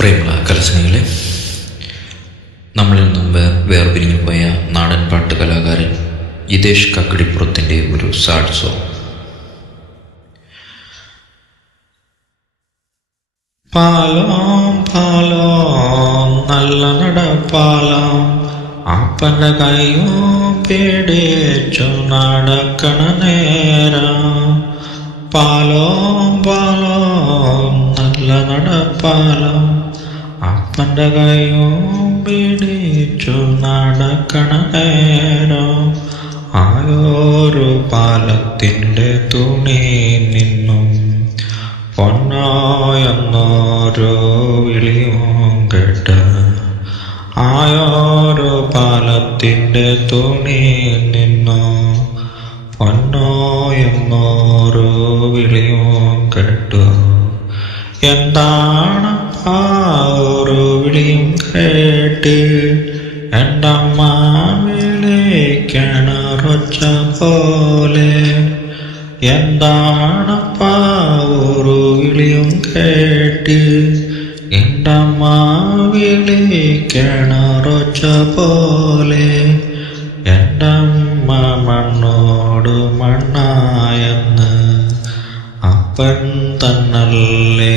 പ്രിയമുള്ള കലസ്നേഹികളെ, നമ്മളിൽ മുമ്പ് വേർപിരിഞ്ഞു പോയ നാടൻ പാട്ട് കലാകാരൻ ജിതേഷ് കക്കടിപ്പുറത്തിൻ്റെ ഒരു സാഡ് സോങ്. പാലം പാലം നല്ല നടപ്പാലം, അപ്പൻ്റെ കയ്യോ പേടിച്ചു നടക്കണ നേരം. പാലം പാലം നല്ല നടപ്പാലം, അപ്പൻ്റെ കയ്യോ പിടിച്ചു നടക്കണ നേരം. ആയോരു പാലത്തിൻ്റെ തുണി നിന്നും പൊന്നായെന്നോരോ വിളിയും കേട്ട്. ആയോരോ പാലത്തിൻ്റെ തുണി നിന്നു പൊന്നോയെന്നോരോ വിളിയും കേട്ടു. എന്താണ് ഓരോ വിളിയും കേട്ട് എൻ്റെ അമ്മ വിളിക്കണറൊച്ച പോലെ. എന്താണപ്പാ ഓരോ വിളിയും കേട്ട് എൻ്റെ അമ്മ വിളിക്കണറൊച്ച പോലെ. എൻ്റെ അമ്മ മണ്ണോട് മണ്ണായെന്ന് അപ്പൻ തന്നല്ലേ